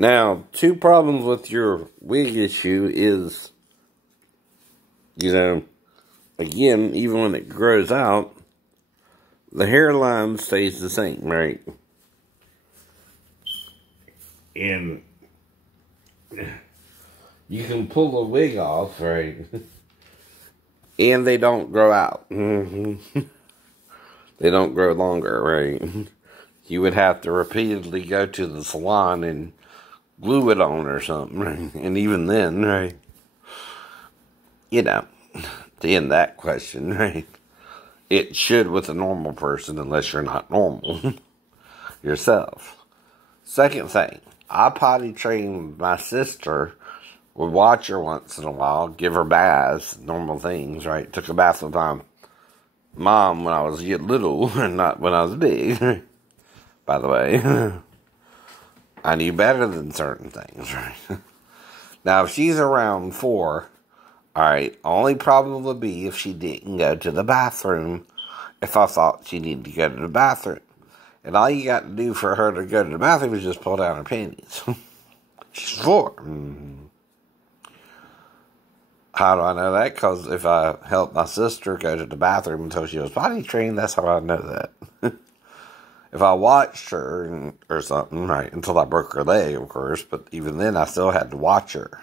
Now, two problems with your wig issue is, again, even when it grows out, the hairline stays the same, right? And you can pull the wig off, right? And they don't grow out. They don't grow longer, right? You would have to repeatedly go to the salon and glue it on or something, right? And even then, right? To end that question, right? It should with a normal person, unless you're not normal yourself. Second thing, I potty trained my sister. Would watch her once in a while, give her baths, normal things, right? Took a bath with my mom when I was little, and not when I was big. By the way, I knew better than certain things, right? Now, if she's around 4, alright, only problem would be if she didn't go to the bathroom, if I thought she needed to go to the bathroom. And all you got to do for her to go to the bathroom is just pull down her panties. She's 4. How do I know that? Because if I helped my sister go to the bathroom until she was potty trained, that's how I know that. If I watched her or something, right, until I broke her leg, of course, but even then I still had to watch her.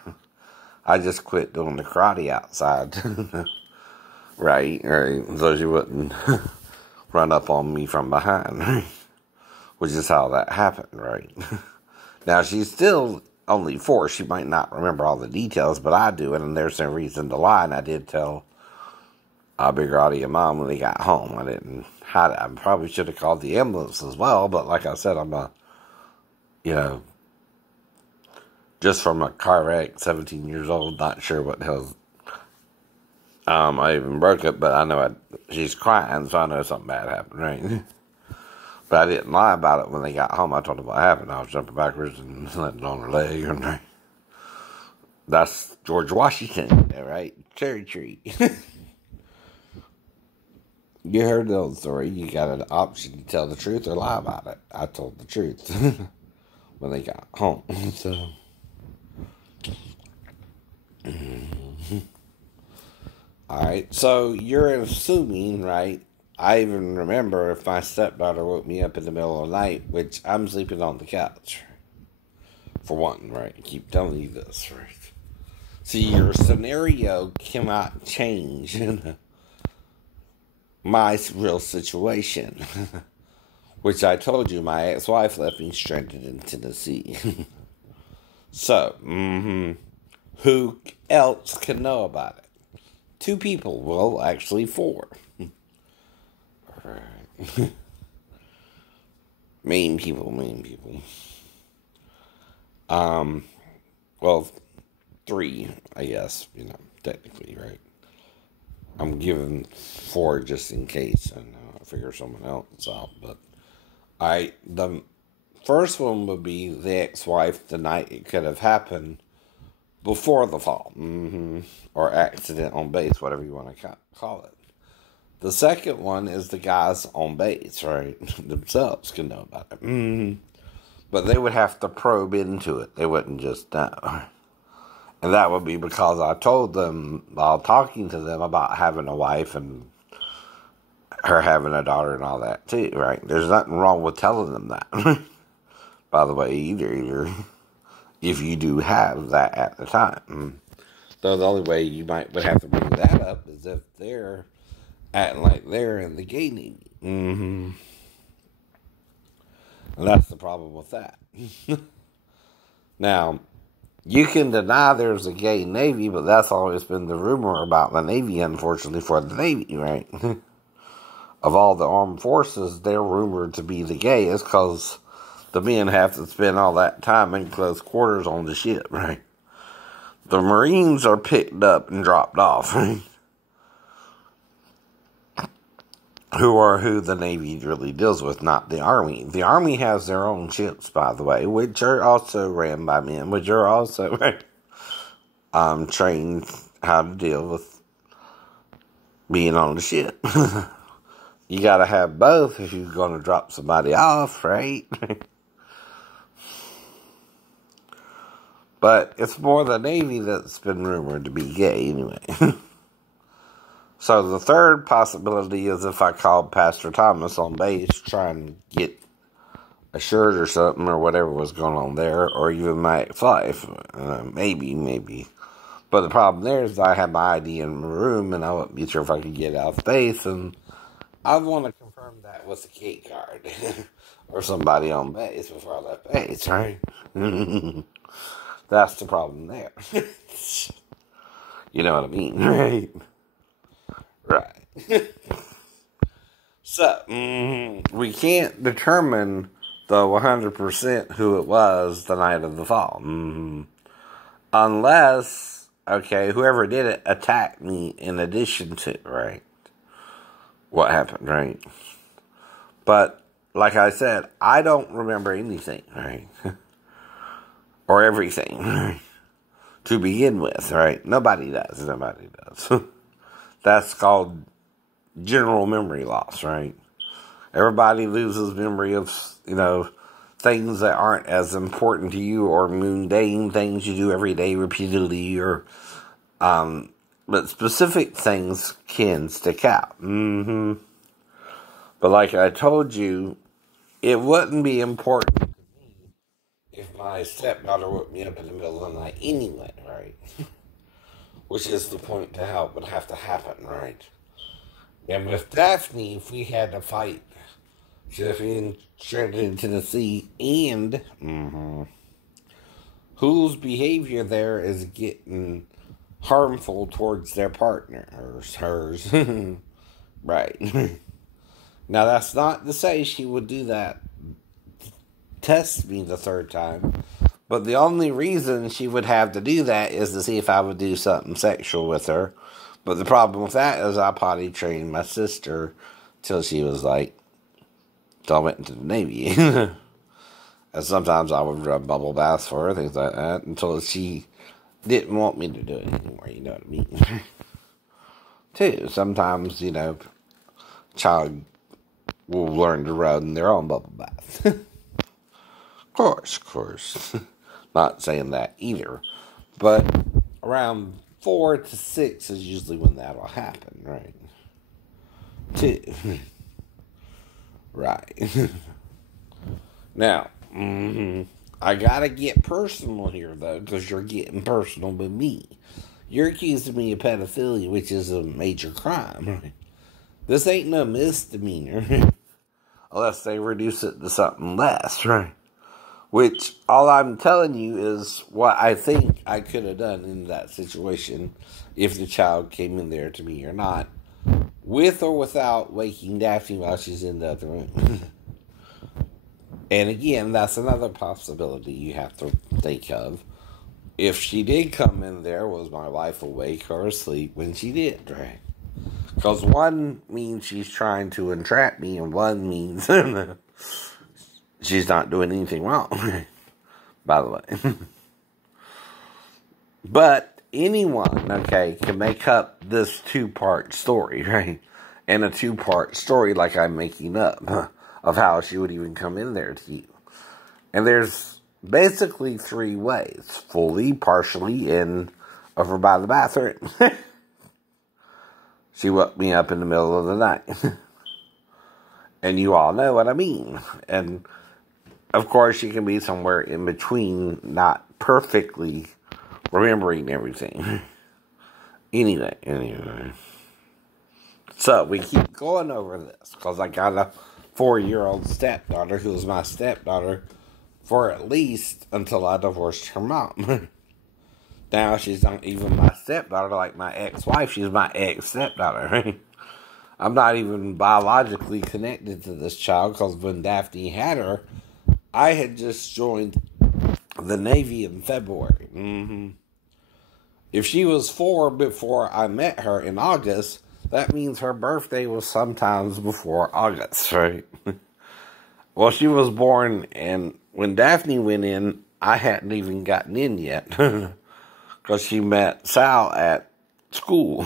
I just quit doing the karate outside, right, so she wouldn't run up on me from behind, right? Which is how that happened, right? Now, she's still only 4. She might not remember all the details, but I do, and there's no reason to lie. And I did tell Big Roddy and Mom when they got home. I didn't hide it. I probably should have called the ambulance as well, but like I said, I'm just from a car wreck, 17 years old, not sure what the hell. I even broke it, but I know she's crying, so I know something bad happened, right? But I didn't lie about it when they got home. I told them what happened. I was jumping backwards and landing on her leg. And that's George Washington, right? Cherry tree. You heard the old story. You got an option to tell the truth or lie about it. I told the truth when they got home. So, all right. So you're assuming, right? I even remember if my stepdaughter woke me up in the middle of the night, which I'm sleeping on the couch. For one, right? I keep telling you this, right? See, your scenario cannot change my real situation. Which I told you, my ex-wife left me stranded in Tennessee. So, who else can know about it? 2 people. Well, actually 4. Right. Main people. Well, 3, I guess, technically, right? I'm giving 4 just in case, and I figure someone else out, but the first one would be the ex-wife the night it could have happened before the fall, or accident on base, whatever you want to call it. The second one is the guys on base, right? Themselves can know about it. But they would have to probe into it. They wouldn't just know. And that would be because I told them, while talking to them, about having a wife and her having a daughter and all that too, right? There's nothing wrong with telling them that. By the way, either. If you do have that at the time. Though the only way you would have to bring that up is if they're acting like they're in the gay navy. And that's the problem with that. Now, you can deny there's a gay navy, but that's always been the rumor about the Navy, unfortunately, for the Navy, right? Of all the armed forces, they're rumored to be the gayest because the men have to spend all that time in close quarters on the ship, right? The Marines are picked up and dropped off, right? Who the Navy really deals with, not the Army. The Army has their own ships, by the way, which are also ran by men, which are also trained how to deal with being on the ship. You gotta have both if you're gonna drop somebody off, right? But it's more the Navy that's been rumored to be gay anyway. So the third possibility is if I called Pastor Thomas on base trying to get a shirt or something or whatever was going on there, or even my ex-wife. Maybe. But the problem there is I had my ID in my room and I wasn't be sure if I could get out of base, and I want to confirm that with a gate guard or somebody on base before I left base, right? That's the problem there. You know what I mean, right? Right. So, we can't determine the 100% who it was the night of the fall. Unless, okay, whoever did it attacked me in addition to, right? What happened, right? But, like I said, I don't remember anything, right? Or everything, right? To begin with, right? Nobody does. That's called general memory loss, right? Everybody loses memory of, things that aren't as important to you, or mundane things you do every day repeatedly, or, but specific things can stick out. But like I told you, it wouldn't be important to me if my stepdaughter woke me up in the middle of the night anyway, right? Which is the point to how it would have to happen, right? And with Daphne, if we had to fight, she'd have been stranded in Tennessee, and whose behavior there is getting harmful towards their partner, hers. Right. Now, that's not to say she would do that, test me the third time, but the only reason she would have to do that is to see if I would do something sexual with her. But the problem with that is I potty trained my sister till she was till I went into the Navy. And sometimes I would rub bubble baths for her, things like that, until she didn't want me to do it anymore, you know what I mean? Too, sometimes, child will learn to run in their own bubble bath. Of course. Not saying that either. But around 4 to 6 is usually when that'll happen, right? 2. Right. Now, I gotta get personal here, though, because you're getting personal with me. You're accusing me of pedophilia, which is a major crime, right? This ain't no misdemeanor, unless they reduce it to something less, right? Which, all I'm telling you is what I think I could have done in that situation if the child came in there to me or not, with or without waking Daphne while she's in the other room. And again, that's another possibility you have to think of. If she did come in there, was my wife awake or asleep when she did, right? Because one means she's trying to entrap me, and one means she's not doing anything wrong, by the way. But anyone, okay, can make up this 2-part story, right? And a 2-part story like I'm making up of how she would even come in there to you. And there's basically 3 ways. Fully, partially, and over by the bathroom. She woke me up in the middle of the night. And you all know what I mean. And, of course, she can be somewhere in between, not perfectly remembering everything. Anyway. So, we keep going over this, because I got a 4-year-old stepdaughter who was my stepdaughter for at least until I divorced her mom. Now she's not even my stepdaughter like my ex-wife. She's my ex-stepdaughter. I'm not even biologically connected to this child, because when Daphne had her, I had just joined the Navy in February. If she was 4 before I met her in August, that means her birthday was sometimes before August, right? Well, she was born, and when Daphne went in, I hadn't even gotten in yet. Because she met Sal at school.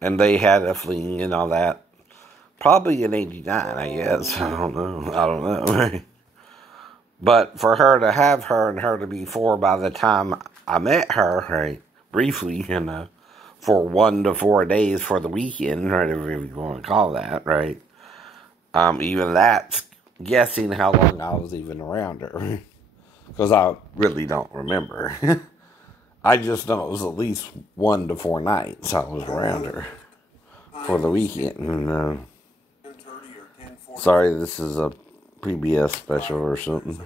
And they had a fling and all that. Probably in 89, I guess. I don't know. But for her to have her and her to be four by the time I met her, right, briefly, for 1 to 4 days for the weekend, right, if you want to call that, right, even that's guessing how long I was even around her. Because I really don't remember. I just know it was at least 1 to 4 nights I was around her for the weekend. And, sorry, this is a PBS special or something.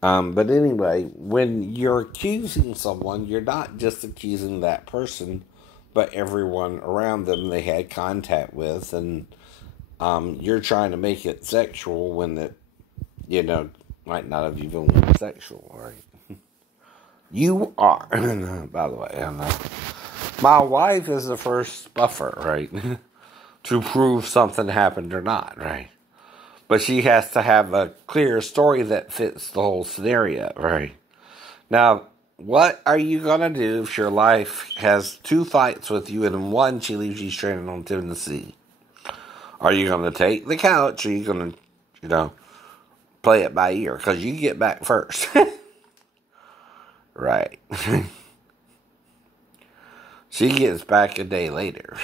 But anyway, when you're accusing someone, you're not just accusing that person, but everyone around them they had contact with, and you're trying to make it sexual when it, might not have even been sexual, right? You are, by the way, and my wife is the first buffer, right, to prove something happened or not, right? But she has to have a clear story that fits the whole scenario, right? Now, what are you going to do if your life has 2 fights with you and in one she leaves you stranded on Tennessee? Are you going to take the couch or are you going to, play it by ear? Because you get back first. Right. She gets back a day later.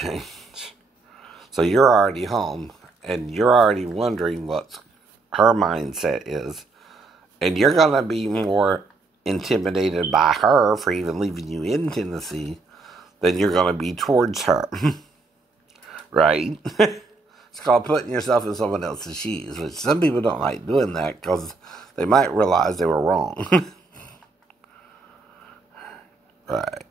So you're already home. And you're already wondering what her mindset is. And you're going to be more intimidated by her for even leaving you in Tennessee than you're going to be towards her. Right? It's called putting yourself in someone else's shoes. Which some people don't like doing that because they might realize they were wrong. Right.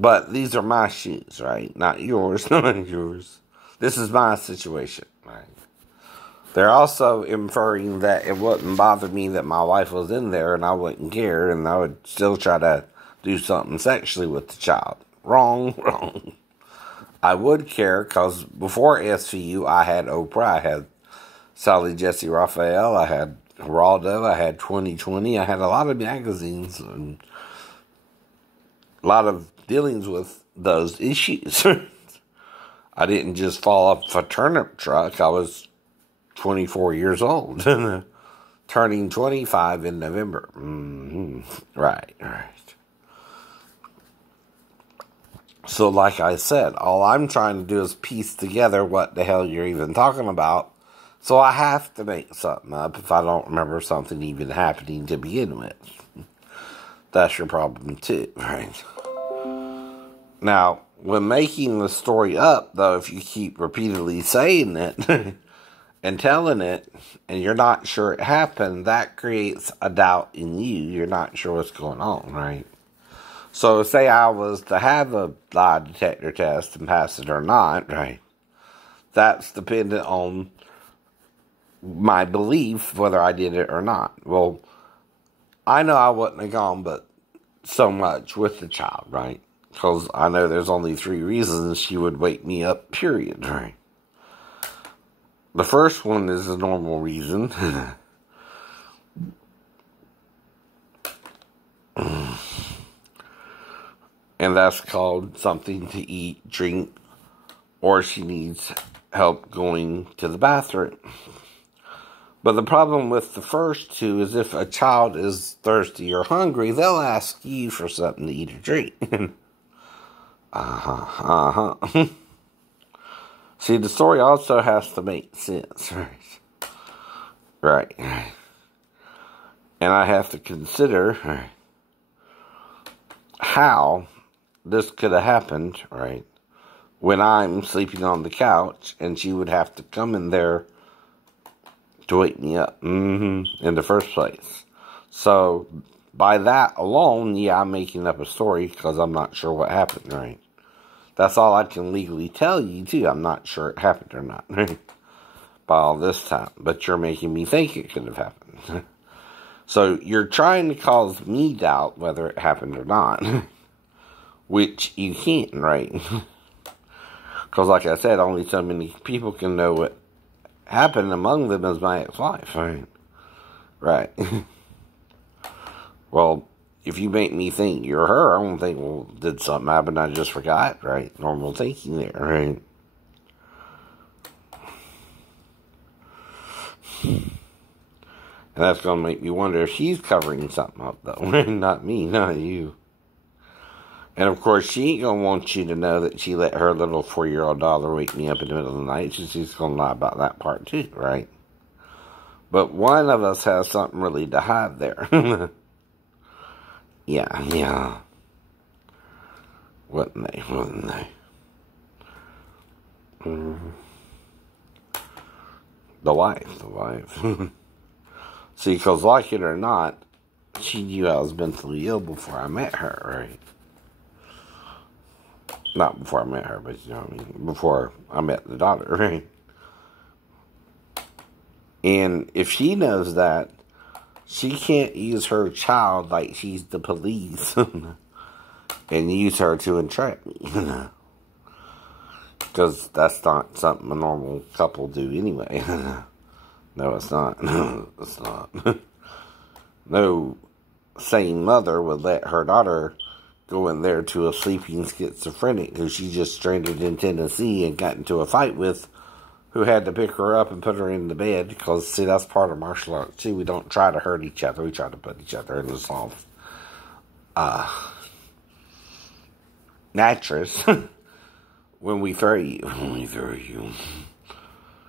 But these are my shoes, right? Not yours, not yours. This is my situation, right? They're also inferring that it wouldn't bother me that my wife was in there and I wouldn't care and I would still try to do something sexually with the child. Wrong, wrong. I would care because before SVU, I had Oprah, I had Sally Jesse Raphael, I had Geraldo, I had 2020, I had a lot of magazines and a lot of dealings with those issues. I didn't just fall off a turnip truck. I was 24 years old, turning 25 in November. Mm-hmm. Right. So like I said, all I'm trying to do is piece together what the hell you're even talking about. So I have to make something up if I don't remember something even happening to begin with. That's your problem too, right? Now, when making the story up, though, if you keep repeatedly saying it and telling it, and you're not sure it happened, that creates a doubt in you. You're not sure what's going on, right? So, say I was to have a lie detector test and pass it or not, right? That's dependent on my belief whether I did it or not. Well, I know I wouldn't have gone but so much with the child, right? Because I know there's only 3 reasons she would wake me up, period, right? The first one is a normal reason. And that's called something to eat, drink, or she needs help going to the bathroom. But the problem with the first 2 is if a child is thirsty or hungry, they'll ask you for something to eat or drink. See, the story also has to make sense, right? Right. And I have to consider how this could have happened, right? When I'm sleeping on the couch and she would have to come in there to wake me up in the first place. So, by that alone, yeah, I'm making up a story because I'm not sure what happened, right? That's all I can legally tell you, too. I'm not sure it happened or not, right? By all this time. But you're making me think it could have happened. So, you're trying to cause me doubt whether it happened or not. Which you can't, right? Because, like I said, only so many people can know what happened. Among them is my ex-wife, right? Right. Well, if you make me think you're her, I'm gonna think, well, did something happen I just forgot, right? Normal thinking there, right? And that's gonna make me wonder if she's covering something up, though. Not me, not you. And of course, she ain't gonna want you to know that she let her little 4-year-old daughter wake me up in the middle of the night. She's gonna lie about that part too, right? But one of us has something really to hide there. Yeah. Wouldn't they? The wife. See, because like it or not, she knew I was mentally ill before I met her, right? Not before I met her, but you know what I mean? Before I met the daughter, right? And if she knows that, she can't use her child like she's the police and use her to entrap me. Because that's not something a normal couple do anyway. No, it's not. It's not. No sane mother would let her daughter go in there to a sleeping schizophrenic who she just stranded in Tennessee and got into a fight with, who had to pick her up and put her in the bed. Because, see, that's part of martial arts. See, we don't try to hurt each other. We try to put each other in the soft mattress when we throw you.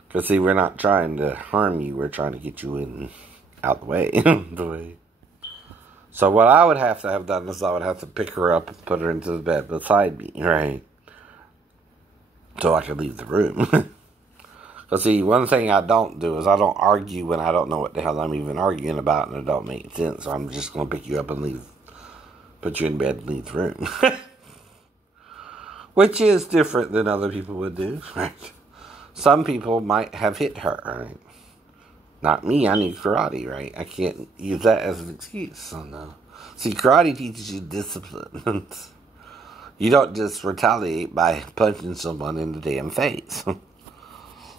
Because, see, we're not trying to harm you. We're trying to get you out the way. So what I would have to have done is I would have to pick her up and put her into the bed beside me, right? So I could leave the room. Because, see, one thing I don't do is I don't argue when I don't know what the hell I'm even arguing about and it don't make sense. So I'm just going to pick you up and put you in bed and leave the room. Which is different than other people would do, right? Some people might have hit her, right? Not me, I need karate, right? I can't use that as an excuse. So no. See, karate teaches you discipline. You don't just retaliate by punching someone in the damn face.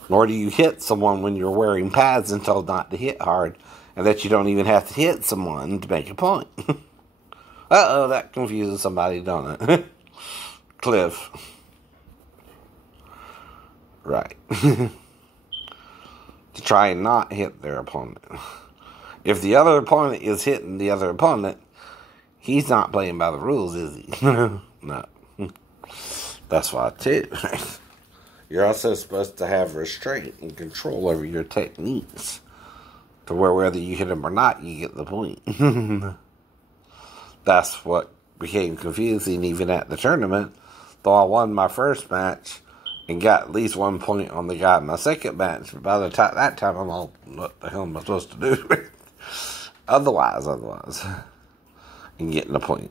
Nor do you hit someone when you're wearing pads and told not to hit hard, and that you don't even have to hit someone to make a point. Uh-oh, that confuses somebody, don't it? Cliff. Right. To try and not hit their opponent. If the other opponent is hitting the other opponent, he's not playing by the rules, is he? No. That's why, too. You're also supposed to have restraint and control over your techniques, to where whether you hit him or not, you get the point. That's what became confusing even at the tournament. Though I won my first match and got at least 1 point on the guy in my second match, but by the time that time, I'm all, what the hell am I supposed to do? otherwise, and getting a point.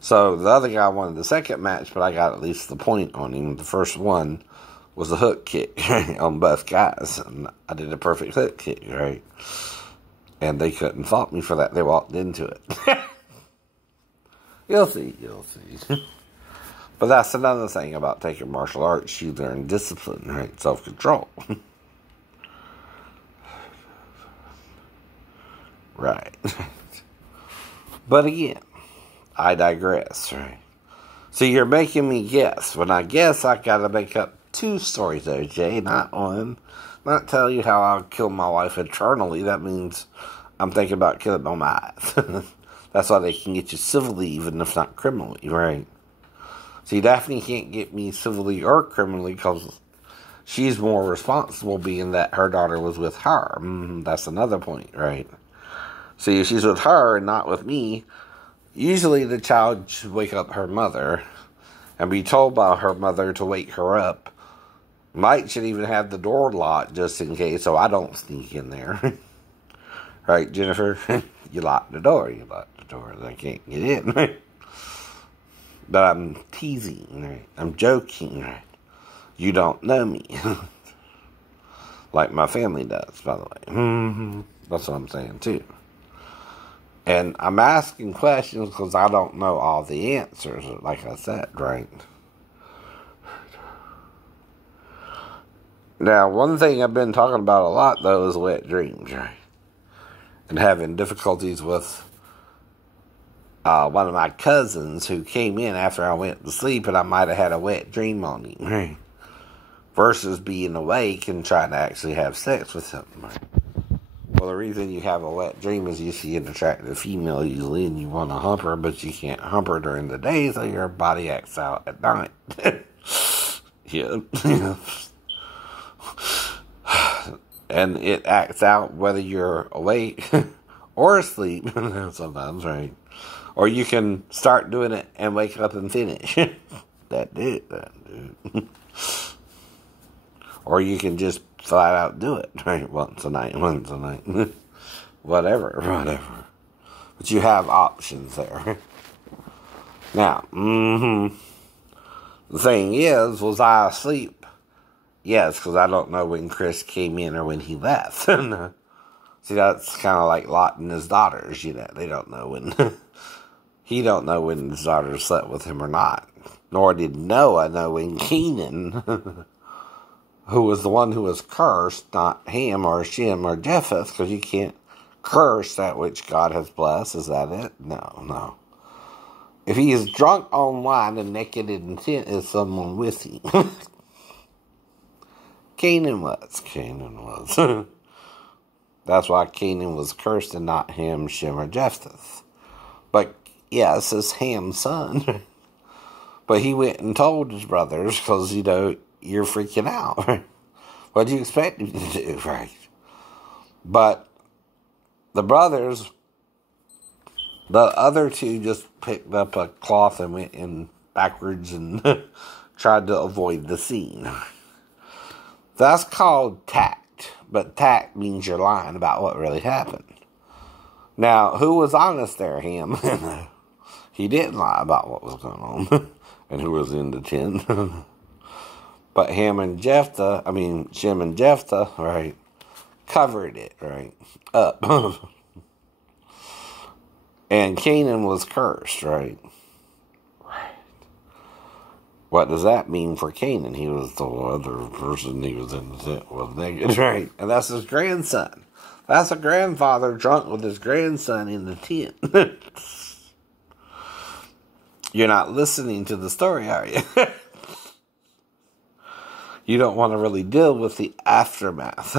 So the other guy won the second match, but I got at least the point on him. The first one was a hook kick on both guys, and I did a perfect hook kick, right? And they couldn't fault me for that. They walked into it. You'll see. But that's another thing about taking martial arts. You learn discipline, right? Self-control. Right. But again, I digress, right? So you're making me guess. When I guess, I gotta make up 2 stories there, Jay, not one. Not tell you how I'll kill my wife eternally. That means I'm thinking about killing my eyes. That's why they can get you civilly, even if not criminally, right? See, Daphne can't get me civilly or criminally because she's more responsible, being that her daughter was with her. That's another point, right? See, if she's with her and not with me, usually the child should wake up her mother and be told by her mother to wake her up. Might should even have the door locked just in case, so I don't sneak in there. Right, Jennifer? You lock the door. They can't get in. But I'm teasing, right? I'm joking, right? You don't know me. Like my family does, by the way. That's what I'm saying, too. And I'm asking questions because I don't know all the answers, like I said, right? Now, one thing I've been talking about a lot, though, is wet dreams, right? And having difficulties with one of my cousins who came in after I went to sleep and I might have had a wet dream on him, right? Versus being awake and trying to actually have sex with him, right? Well, the reason you have a wet dream is you see an attractive female usually and you want to hump her, but you can't hump her during the day, so your body acts out at night. Yeah. And it acts out whether you're awake or asleep sometimes, right? Or you can start doing it and wake up and finish. That did. Or you can just flat out do it, right? Once a night. Whatever. But you have options there. Now, the thing is, was I asleep? Yes, because I don't know when Chris came in or when he left. See, that's kind of like Lot and his daughters, They don't know when... He don't know when his daughter slept with him or not. Nor did Noah know when Canaan, who was the one who was cursed, not Ham or Shem or Japheth, because you can't curse that which God has blessed. Is that it? No. If he is drunk on wine and naked in intent, is someone with him? Canaan was. That's why Canaan was cursed and not Ham, Shem, or Japheth. But yes, it's Ham's son. But he went and told his brothers because, you're freaking out. What do you expect him to do, right? But the brothers, the other two just picked up a cloth and went in backwards and tried to avoid the scene. That's called tact, but tact means you're lying about what really happened. Now, who was honest there? Ham. He didn't lie about what was going on and who was in the tent. But Shem and Jephthah, right, covered it, right, up. And Canaan was cursed, right? What does that mean for Canaan? He was the other person he was in the tent with naked, right? And that's his grandson. That's a grandfather drunk with his grandson in the tent. You're not listening to the story, are you? You don't want to really deal with the aftermath.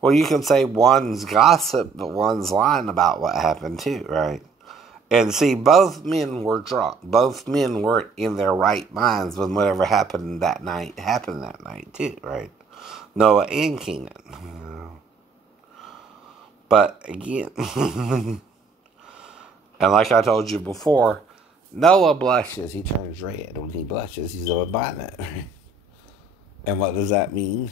Well, you can say one's gossip, but one's lying about what happened too, right? And see, both men were drunk. Both men weren't in their right minds when whatever happened that night too, right? Noah and Canaan. But again, and like I told you before, Noah blushes, he turns red. When he blushes, he's albino. And what does that mean?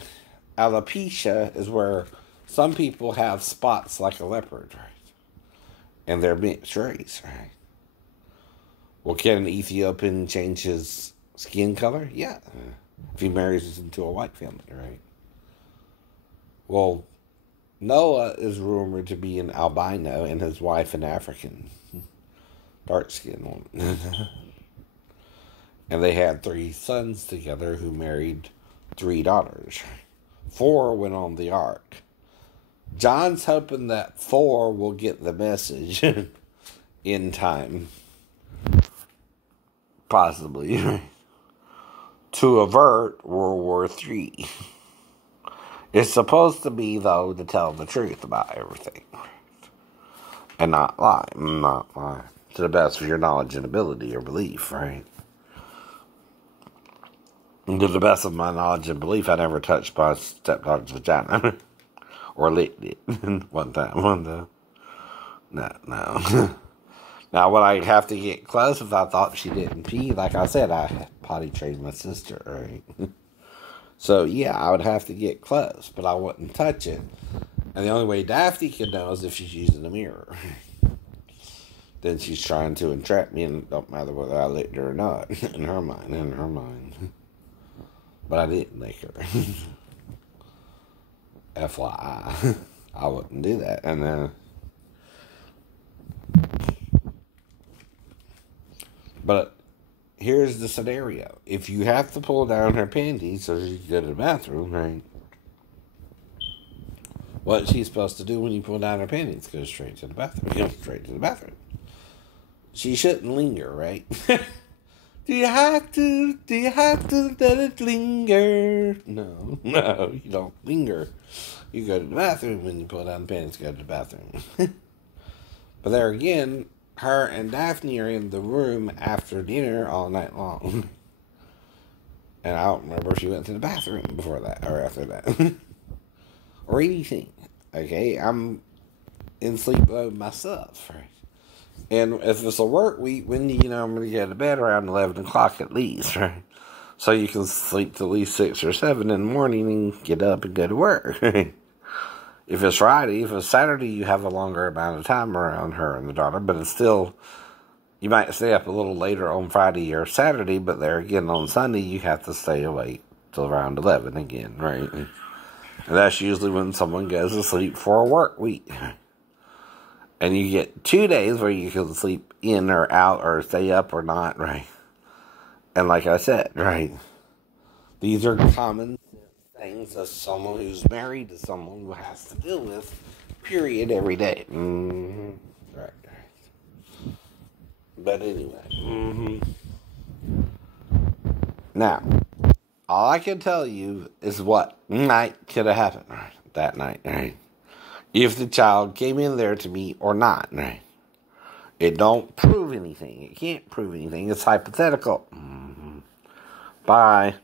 Alopecia is where some people have spots like a leopard, right? And they're mixed race, right? Well, can an Ethiopian change his skin color? Yeah. If he marries into a white family, right? Well, Noah is rumored to be an albino and his wife an African. Dark-skinned woman. And they had 3 sons together who married 3 daughters. 4 went on the ark. John's hoping that 4 will get the message in time. Possibly. To avert World War III. It's supposed to be, though, to tell the truth about everything. And not lie. To the best of your knowledge and ability or belief, right? And to the best of my knowledge and belief, I never touched my stepdaughter's vagina. Or licked it one time. No. Now, would I have to get close if I thought she didn't pee? Like I said, I potty trained my sister, right? So, yeah, I would have to get close, but I wouldn't touch it. And the only way Daphne can know is if she's using a mirror. Then she's trying to entrap me, and it don't matter whether I licked her or not. In her mind. But I didn't lick her. FYI. I wouldn't do that. And then... But here's the scenario. If you have to pull down her panties so she can go to the bathroom, right? What she's supposed to do when you pull down her panties? Go straight to the bathroom. Go straight to the bathroom. She shouldn't linger, right? Do you have to? Do you have to let it linger? No, no, you don't linger. You go to the bathroom when you pull down the panties. Go to the bathroom. But there again, her and Daphne are in the room after dinner all night long. And I don't remember if she went to the bathroom before that or after that. Or anything. Okay, I'm in sleep mode myself, right? And if it's a work week, when I'm going to get to bed around 11 o'clock at least, right? So you can sleep till at least 6 or 7 in the morning and get up and go to work. If it's Friday, if it's Saturday, you have a longer amount of time around her and the daughter, but it's still, you might stay up a little later on Friday or Saturday, but there again on Sunday, you have to stay awake till around 11 again, right? And that's usually when someone goes to sleep for a work week. And you get 2 days where you can sleep in or out or stay up or not, right? And like I said, right, these are common things that someone who's married to someone who has to deal with, period, every day. Mm-hmm. Right. But anyway. Mm-hmm. Now, all I can tell you is what night could have happened right, that night, right? If the child came in there to me or not, right? It don't prove anything. It can't prove anything. It's hypothetical. Mm-hmm. Bye.